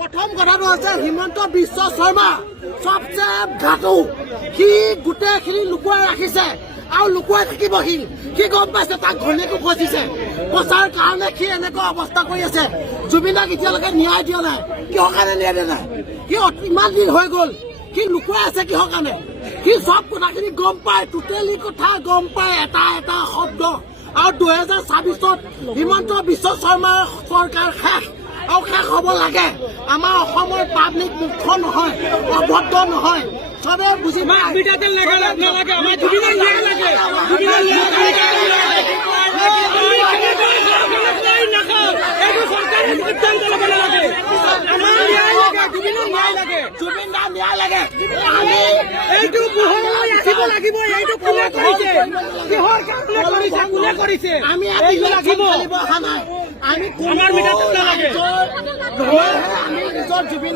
প্ৰথম কথাটো হৈছে হিমন্ত বিশ্ব শৰ্মা সবচে ঘাটু। সি গোটেইখিনি লুকুৱাই ৰাখিছে আৰু লুকুৱাই থাকিব। সি গম পাইছে তাক ঘৈণীয়েকো ফচিছে, ফচাৰ কাৰণে সি এনেকুৱা অৱস্থা কৰি আছে। জুবিনক এতিয়ালৈকে ন্যায় দিয়া নাই। কিহৰ কাৰণে ন্যায় দিয়া নাই? সি ইমান দিন হৈ গ'ল, সি লুকুৱাই আছে কিহৰ কাৰণে? সি চব কথাখিনি গম পায়, টোটেলি কথা গম পায়, এটা এটা শব্দ। আৰু 2026 হিমন্ত বিশ্ব শৰ্মাৰ চৰকাৰ শেষ আৰু শেষ হ'ব লাগে। আমাৰ অসমৰ পাব্লিক মুখ্য নহয়, অভদ্ৰ নহয়, চবে বুজি পায়। আমি নিজৰ জুবিন